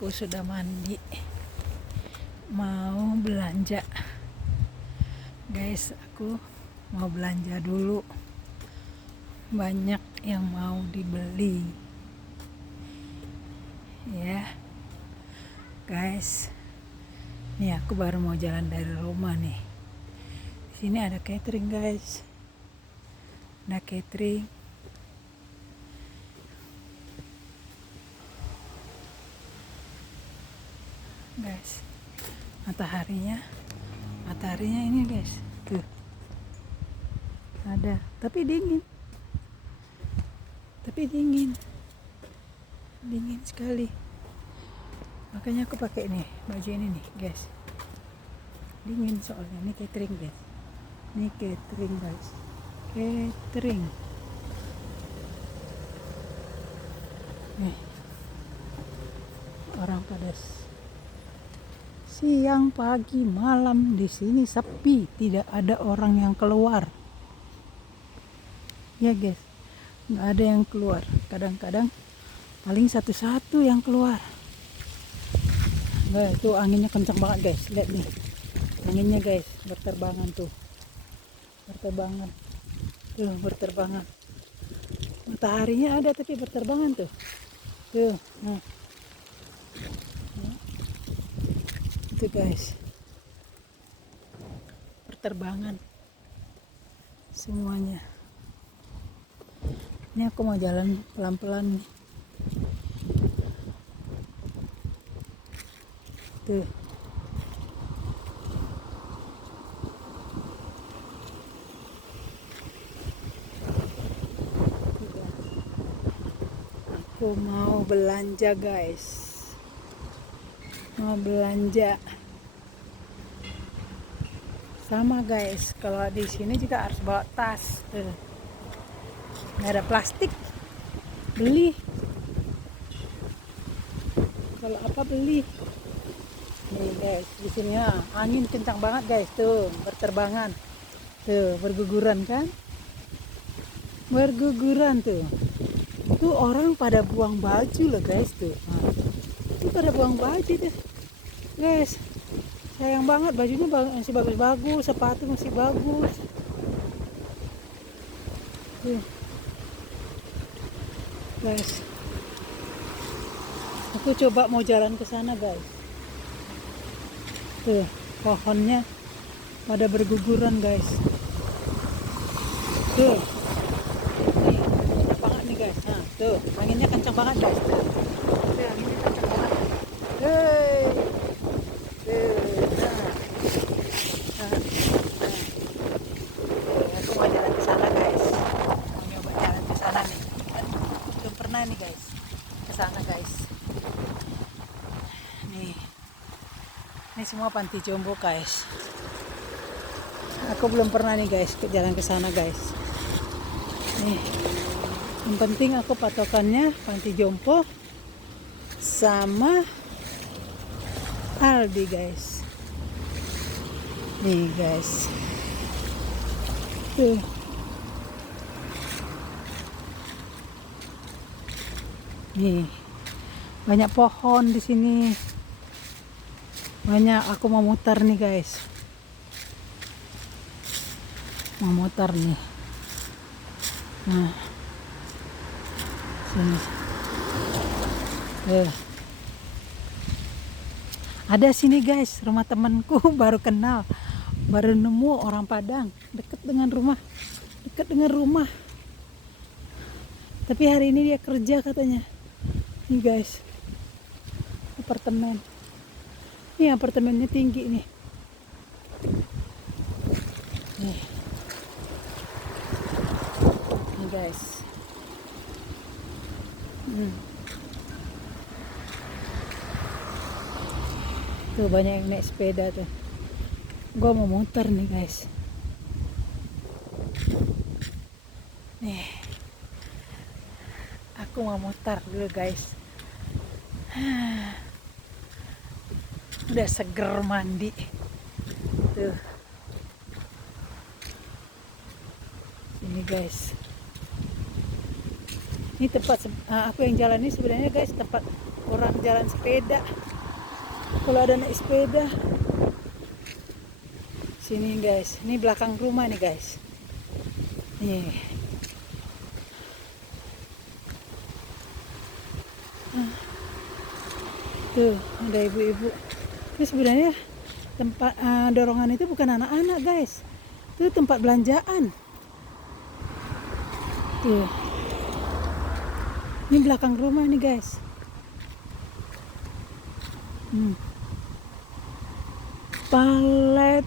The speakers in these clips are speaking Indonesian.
Aku sudah mandi, mau belanja. Guys, aku mau belanja dulu. Banyak yang mau dibeli. Ya. Guys. Nih aku baru mau jalan dari rumah nih. Di sini ada catering, guys. Ada catering. Guys, mataharinya ini guys, tuh ada, tapi dingin sekali, makanya aku pakai nih baju ini nih guys, dingin soalnya. Ini catering guys, catering nih, orang pada siang, pagi, malam di sini sepi, tidak ada orang yang keluar. Ya guys, nggak ada yang keluar. Kadang-kadang paling satu-satu yang keluar. Nah, itu anginnya kencang banget guys. Lihat nih, anginnya guys, berterbangan tuh, berterbangan. Mataharinya ada tapi berterbangan tuh. Nah. Itu guys, berterbangan semuanya. Ini aku mau jalan pelan-pelan nih. Tuh. Aku mau belanja guys. Mau belanja. Sama guys, kalau di sini juga harus bawa tas. Tuh. Nggak ada plastik. Beli. Kalau apa beli. Nih guys, di sini ya, angin kencang banget guys, tuh, berterbangan. Tuh, berguguran kan? Berguguran tuh. Tuh orang pada buang baju loh guys tuh. Nah, itu pada buang baju deh. Guys, sayang banget, bajunya masih bagus-bagus, sepatu masih bagus. Tuh. Guys, aku coba mau jalan ke sana guys. Tuh, pohonnya pada berguguran guys. Tuh, nih, kencang banget nih guys. Nah, tuh, anginnya kencang banget guys. Tuh, anginnya kencang banget. Hei, aku mau jalan ke sana guys. Mau nyoba jalan ke sana nih. Belum pernah nih guys ke sana guys. Nih, ini semua panti jompo guys. Aku belum pernah nih guys jalan ke sana guys. Nih, yang penting aku patokannya panti jompo sama Aldi guys. Nih guys, tuh, nih banyak pohon di sini. Banyak. Aku mau muter nih guys. Mau muter nih. Nah, sini. Ada sini guys, rumah temanku baru kenal, baru nemu orang Padang, dekat dengan rumah. Tapi hari ini dia kerja katanya. Nih guys, apartemen. Ini apartemennya tinggi nih. Nih guys. Tuh banyak yang naik sepeda tuh. Gua mau muter nih guys. Nih, aku mau muter dulu guys. Udah seger mandi. Tuh. Ini guys. Ini tempat aku yang jalan ini sebenarnya guys tempat orang jalan sepeda. Kalau ada naik sepeda. Sini guys, ini belakang rumah nih guys. Nih. Tuh, ada ibu-ibu. Itu sebenarnya tempat dorongan itu bukan anak-anak guys. Itu tempat belanjaan. Tuh. Ini belakang rumah nih guys. Palet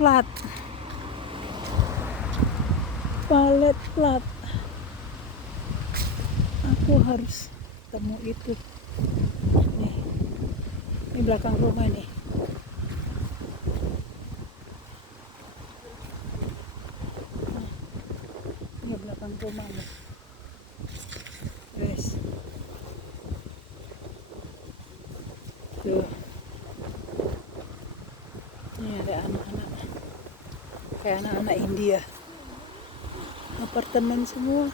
flat. Palet flat. Aku harus ketemu itu. Nih. Ini belakang rumah nih. Ini belakang rumah nih. Guys. Tuh. Ini ada anak-anak. Kayak anak-anak India. Apartemen semua.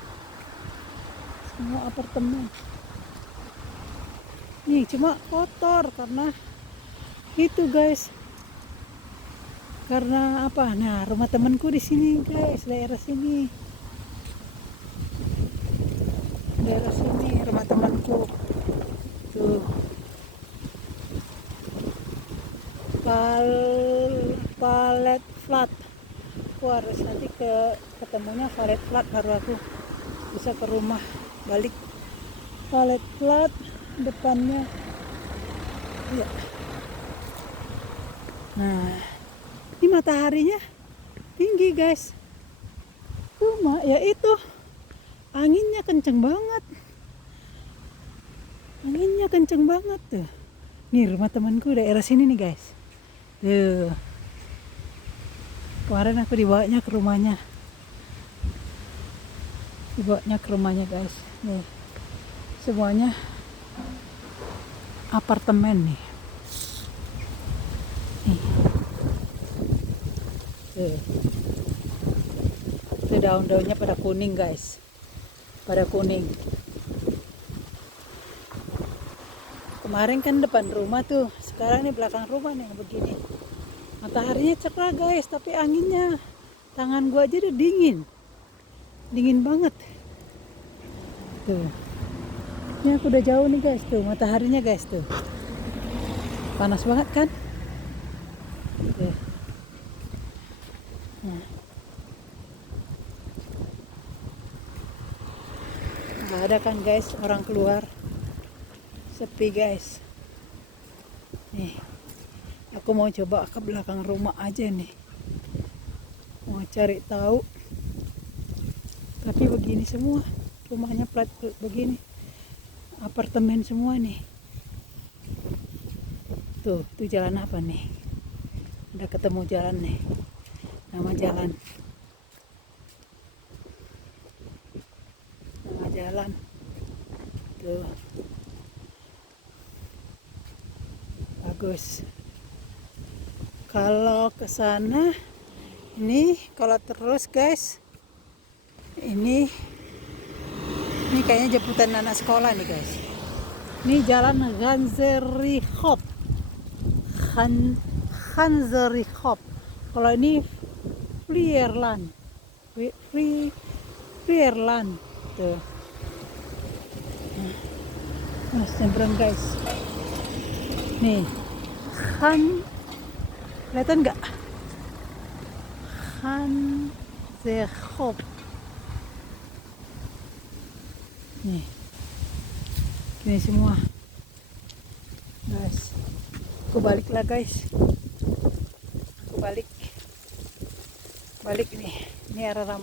Semua apartemen. Nih cuma kotor karena itu guys. Karena apa? Nah, rumah temanku di sini guys, daerah sini. Daerah sini rumah temanku. Tuh. Palet flat. Aku harus nanti ketemunya palet flat baru aku bisa ke rumah balik. Palet flat depannya. Ya. Nah, ini mataharinya tinggi guys. Cuma ya itu anginnya kenceng banget. Anginnya kenceng banget tuh. Nih rumah temanku daerah sini nih guys. Tuh. Kemarin aku dibawanya ke rumahnya. Dibawanya ke rumahnya guys. Nih. Semuanya apartemen nih. Nih. Tuh. Tuh daun-daunnya pada kuning guys. Pada kuning. Kemarin kan depan rumah tuh. Sekarang nih belakang rumah nih begini. Mataharinya cerah guys, tapi anginnya tangan gua aja udah dingin. Dingin banget. Tuh. Ini aku udah jauh nih guys tuh, mataharinya guys tuh. Panas banget kan? Tuh. Nah. Nggak ada kan guys orang keluar. Sepi guys. Nih. Aku mau coba ke belakang rumah aja nih. Mau cari tahu. Tapi begini semua. Rumahnya plat begini. Apartemen semua nih. Tuh jalan apa nih? Udah ketemu jalan nih. Nama jalan. Nama jalan. Tuh. Bagus. Kalau ke sana ini kalau terus guys. Ini kayaknya jemputan anak sekolah nih guys. Ini jalan Ganzerihop. Ganzerihop. Kalau ini Vlierland. Vlierland. Tuh. Mas nyebrang guys. Nih. Kelihatan nggak? Ganzerihop. Nih. Gini semua. Guys. Aku balik lah guys. Aku balik. Balik nih. Ini arah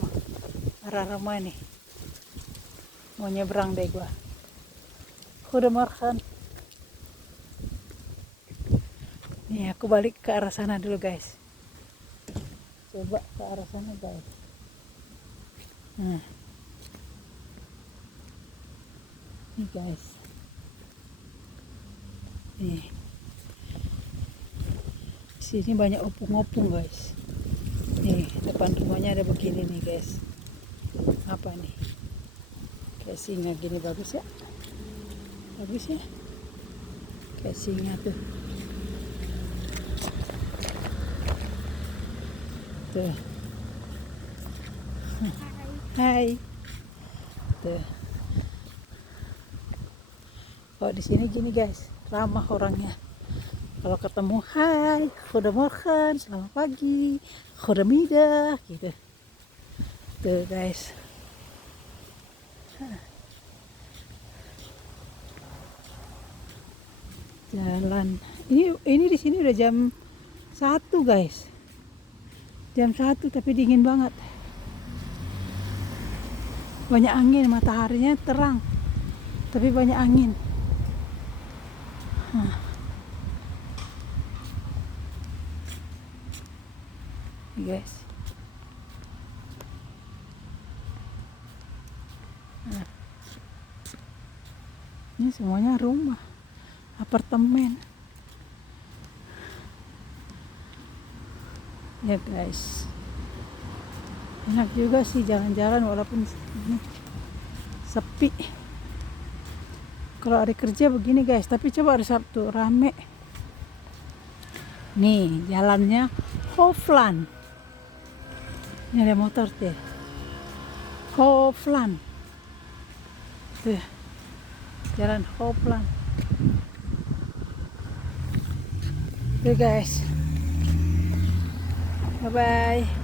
Rama nih. Mau nyebrang deh gua. Aku udah makan. Nih aku balik ke arah sana dulu guys. Coba ke arah sana guys. Nah. Nih guys. Nih. Sini banyak opung-opung guys. Nih depan rumahnya ada begini nih guys. Apa nih? Kayak singa gini bagus ya. Bagus ya. Kayak singa tuh. Tuh. Hai. Tuh. Kalau di sini gini guys, ramah orangnya. Kalau ketemu, hai, goedemorgen, selamat pagi, goedemiddag, gitu. Tuh guys. Jalan. Ini di sini udah jam 1 guys. Jam 1 tapi dingin banget. Banyak angin, mataharinya terang. Tapi banyak angin. Nih guys. Ini semuanya rumah, apartemen. Ya guys. Enak juga sih jalan-jalan walaupun ini sepi. Kalau hari kerja begini guys, tapi coba hari Sabtu rame. Nih jalannya Hofland. Ini ada motor tuh. Hofland. Tuh. Jalan Hofland. Tuh guys. Bye bye.